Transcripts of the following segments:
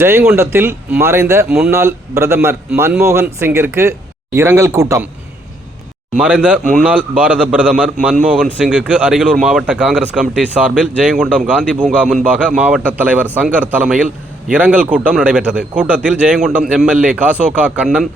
ஜெயங்கொண்டத்தில் மறைந்த முன்னாள் பிரதமர் மன்மோகன் சிங்கிற்கு இரங்கல் கூட்டம். மறைந்த முன்னாள் பாரத பிரதமர் மன்மோகன் சிங்குக்கு அரியலூர் மாவட்ட காங்கிரஸ் கமிட்டி சார்பில் ஜெயங்கொண்டம் காந்தி பூங்கா முன்பாக மாவட்ட தலைவர் சங்கர் தலைமையில் இரங்கல் கூட்டம் நடைபெற்றது. கூட்டத்தில் ஜெயங்கொண்டம் எம்எல்ஏ காசோகா கண்ணன்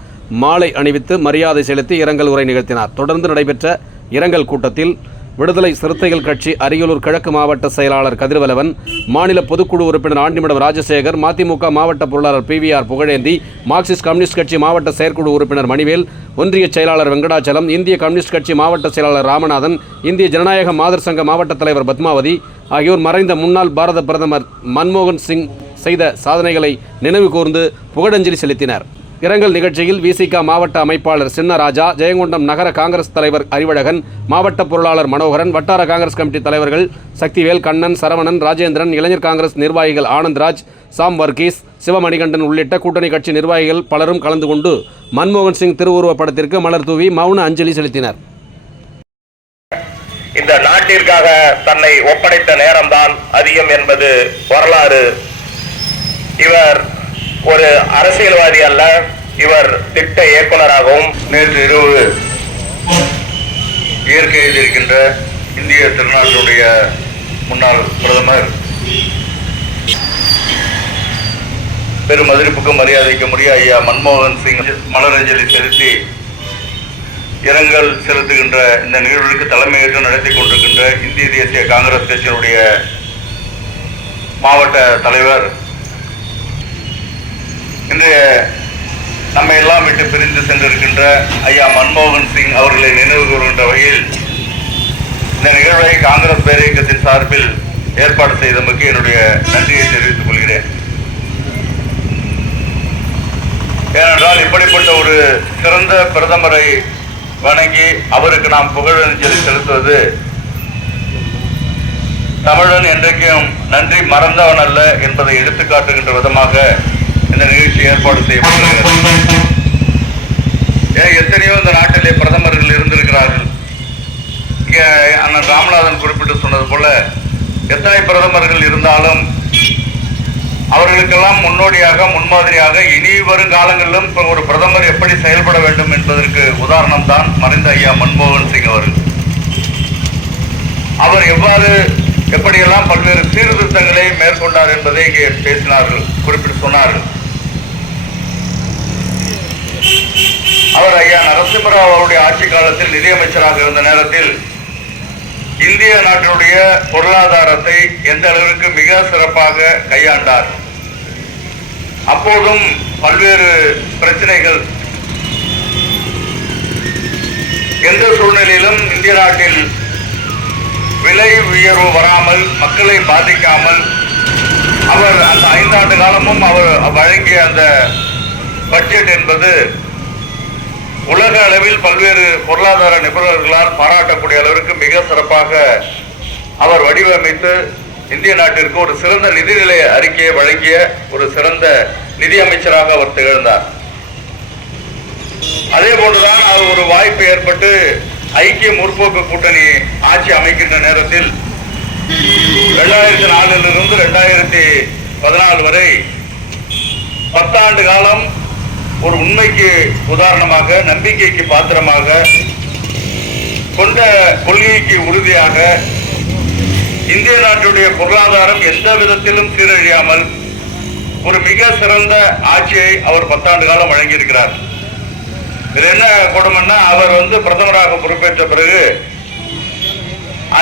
மாலை அணிவித்து மரியாதை செலுத்தி இரங்கல் உரை நிகழ்த்தினார். தொடர்ந்து நடைபெற்ற இரங்கல் கூட்டத்தில் விடுதலை சிறுத்தைகள் கட்சி அரியலூர் கிழக்கு மாவட்ட செயலாளர் கதிர்வலவன், மாநில பொதுக்குழு உறுப்பினர் ஆண்டிமடம் ராஜசேகர், மதிமுக மாவட்ட பொருளாளர் PVR புகழேந்தி, மார்க்சிஸ்ட் கம்யூனிஸ்ட் கட்சி மாவட்ட செயற்குழு உறுப்பினர் மணிவேல், ஒன்றிய செயலாளர் வெங்கடாச்சலம், இந்திய கம்யூனிஸ்ட் கட்சி மாவட்ட செயலாளர் ராமநாதன், இந்திய ஜனநாயக மாதர் சங்க மாவட்ட தலைவர் பத்மாவதி ஆகியோர் மறைந்த முன்னாள் பாரத பிரதமர் மன்மோகன் சிங் செய்த சாதனைகளை நினைவு கூர்ந்து புகழஞ்சலி செலுத்தினர். இரங்கல் நிகழ்ச்சியில் VCK மாவட்ட அமைப்பாளர் சின்னராஜா, ஜெயங்கொண்டம் நகர காங்கிரஸ் தலைவர் அறிவழகன், மாவட்ட பொருளாளர் மனோகரன், வட்டார காங்கிரஸ் கமிட்டி தலைவர்கள் சக்திவேல், கண்ணன், சரவணன், ராஜேந்திரன், இளைஞர் காங்கிரஸ் நிர்வாகிகள் ஆனந்த்ராஜ், சாம் வர்கீஸ், சிவமணிகண்டன் உள்ளிட்ட கூட்டணி கட்சி நிர்வாகிகள் பலரும் கலந்து கொண்டு மன்மோகன் சிங் திருவுருவப் படத்திற்கு மலர் தூவி மௌன அஞ்சலி செலுத்தினர். இந்த நாட்டிற்காக தன்னை ஒப்படைத்த நேரம்தான் அதிகம் என்பது வரலாறு. இவர் ஒரு அரசியல்வாதி அல்ல, இவர் திட்ட இயக்குநராகவும் நேற்று இரவு இயற்கையில் இருக்கின்ற இந்திய திருநாட்டுடைய முன்னாள் பிரதமர் பெரும் மதிப்புக்கும் மரியாதைக்கும் உரிய ஐயா மன்மோகன் சிங் மலரஞ்சலி செலுத்தி இரங்கல் செலுத்துகின்ற இந்த நிகழ்வுக்கு தலைமையேற்று நடத்தி கொண்டிருக்கின்ற இந்திய தேசிய காங்கிரஸ் கட்சியினுடைய மாவட்ட தலைவர் இன்றைய நம்மை எல்லாம் விட்டு பிரிந்து சென்றிருக்கின்ற ஐயா மன்மோகன் சிங் அவர்களை நினைவு கூறுகின்ற வகையில் இந்த நிகழ்வை காங்கிரஸ் பேரியக்கத்தின் சார்பில் ஏற்பாடு செய்தமைக்கு என்னுடைய நன்றியை தெரிவித்துக் கொள்கிறேன். ஏனென்றால் இப்படிப்பட்ட ஒரு சிறந்த பிரதமரை வணங்கி அவருக்கு நாம் புகழஞ்சலி செலுத்துவது தமிழன் என்றைக்கும் நன்றி மறந்தவன் அல்ல என்பதை எடுத்துக்காட்டுகின்ற விதமாக இந்த நிகழ்ச்சி ஏற்பாடு செய்யப்பட்டிருக்கிறது. எத்தனையோ இந்த நாட்டிலே பிரதமர்கள் இருந்திருக்கிறார்கள். இங்கே அண்ணன் ராமநாதன் குறிப்பிட்டு சொன்னது போல எத்தனை பிரதமர்கள் இருந்தாலும் அவர்களுக்கெல்லாம் முன்னோடியாக முன்மாதிரியாக இனி வரும் காலங்களிலும் ஒரு பிரதமர் எப்படி செயல்பட வேண்டும் என்பதற்கு உதாரணம் தான் மறைந்த ஐயா மன்மோகன் சிங் அவர்கள். அவர் எப்படியெல்லாம் பல்வேறு சீர்திருத்தங்களை மேற்கொண்டார் என்பதை இங்கே பேசினார்கள், குறிப்பிட்டு சொன்னார்கள். அவர் ஐயா நரசிம்மராவ் அவருடைய ஆட்சி காலத்தில் நிதியமைச்சராக இருந்த நேரத்தில் இந்திய நாட்டினுடைய பொருளாதாரத்தை எந்த அளவிற்கு மிக சிறப்பாக கையாண்டார். அப்போதும் பல்வேறு பிரச்சனைகள், எந்த சூழ்நிலையிலும் இந்திய நாட்டில் விலை உயர்வு வராமல் மக்களை பாதிக்காமல் அவர் அந்த 5 ஆண்டு காலமும் அவர் வழங்கிய அந்த பட்ஜெட் என்பது உலக அளவில் பல்வேறு பொருளாதார நிபுணர்களால் பாராட்டக்கூடிய அளவிற்கு மிக சிறப்பாக அவர் வடிவமைத்து இந்திய நாட்டிற்கு ஒரு சிறந்த நிதிநிலை அறிக்கையை வழங்கிய ஒரு சிறந்த நிதி அமைச்சராக அவர் திகழ்ந்தார். அதே போன்றுதான் அது ஒரு வாய்ப்பு ஏற்பட்டு ஐக்கிய முற்போக்கு கூட்டணி ஆட்சி அமைக்கின்ற நேரத்தில் 2004 2014 வரை 10 ஆண்டு காலம் ஒரு உண்மைக்கு உதாரணமாக, நம்பிக்கைக்கு பாத்திரமாக, கொண்ட கொள்கைக்கு உறுதியாக இந்திய நாட்டுடைய பொருளாதாரம் எந்த விதத்திலும் சீரழியாமல் ஒரு மிக சிறந்த ஆட்சியை அவர் 10 ஆண்டு காலம் வழங்கியிருக்கிறார். இது என்ன கொடுமைன்னா, அவர் பிரதமராக பொறுப்பேற்ற பிறகு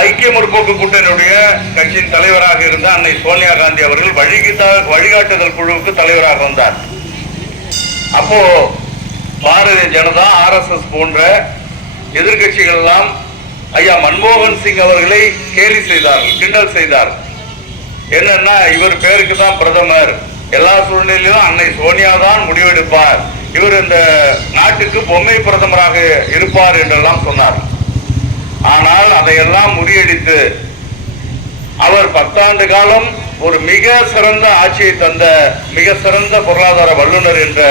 ஐக்கிய முற்போக்கு கூட்டணியுடைய கட்சியின் தலைவராக இருந்த அன்னை சோனியா காந்தி அவர்கள் வழிகாட்டுதல் குழுவுக்கு தலைவராக வந்தார். அப்போ பாரதிய ஜனதா, RSS போன்ற எதிர்கட்சிகள் எல்லாம் ஐயா மன்மோகன் சிங் அவர்களை கேலி செய்தார்கள், கிண்டல் செய்தார். என்னன்னா, இவர் பேருக்கு தான் பிரதமர், எல்லா சூழ்நிலையிலும் அன்னை சோனியா தான் முடிவெடுப்பார், இவர் இந்த நாட்டுக்கு பொம்மை பிரதமராக இருப்பார் என்றெல்லாம் சொன்னார். ஆனால் அதையெல்லாம் முறியடித்து அவர் 10 ஆண்டு காலம் ஒரு மிக சிறந்த ஆட்சியை தந்த மிக சிறந்த பொருளாதார வல்லுநர் என்ற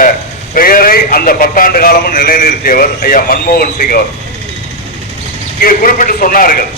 பெயரை அந்த 10 ஆண்டு காலமும் நிலைநிறுத்தியவர் ஐயா மன்மோகன் சிங் அவர். இங்கே குறிப்பிட்டு சொன்னார்கள்,